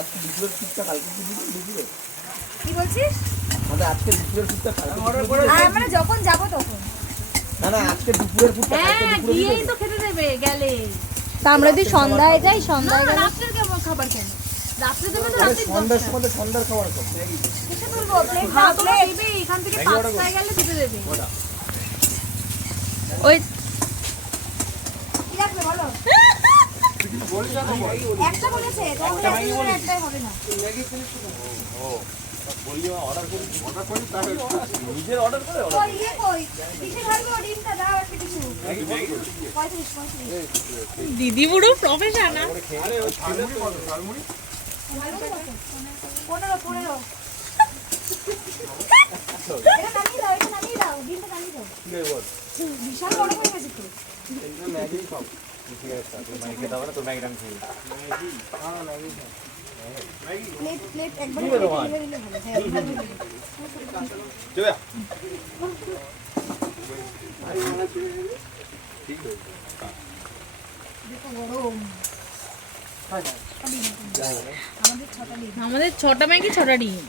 আজকে দুপুরের টুকটা কালকে কি দুপুরে কি বলছিস? আমাদের আজকে দুপুরের টুকটা কালকে আমরা যখন যাব তখন। না না আজকে দুপুরের টুকটা কালকে দুপুরে গিয়েই তো খেতে দেবে গেলে। তা আমরা যদি সন্ধ্যায় যাই, সন্ধ্যায় গেলে রাত্রের কেমন খাবার কেন? রাত্রে দেবে তো আরে রাত্রে সন্ধ্যার সময় সন্ধ্যার খাবার খাবো কিসে তুলবো? প্লেট ভাত দাও, ওরা প্লেট। দিবে এখান থেকে 5টায় গেলে দিতে দেবে। ওই কি লাগবে বলো? একটা বলেছে, তোমার একটাই হবে না। নিজের অর্ডার করে ওই ইয়ে কই? কিসে ঢালবো? ডিমটা দাও একটা কিছু। 35 দিদি পুরো প্রফেশনাল। 15 এটা নামিয়ে দাও, এটা নামিয়ে দাও, ডিমটা নামিয়ে দাও। বিশাল বড় হয়ে গেছে তো। ম্যাগি খাও ঠিক আছে তুই ম্যাগি দাও না তো ম্যাগি রাম খাই প্লেট একবার দিলে ভালো। হ্যাঁ, এইভাবে দিলে। চলে দেখো গরম। আমাদের 6টা ম্যাগি 6টা ডিম।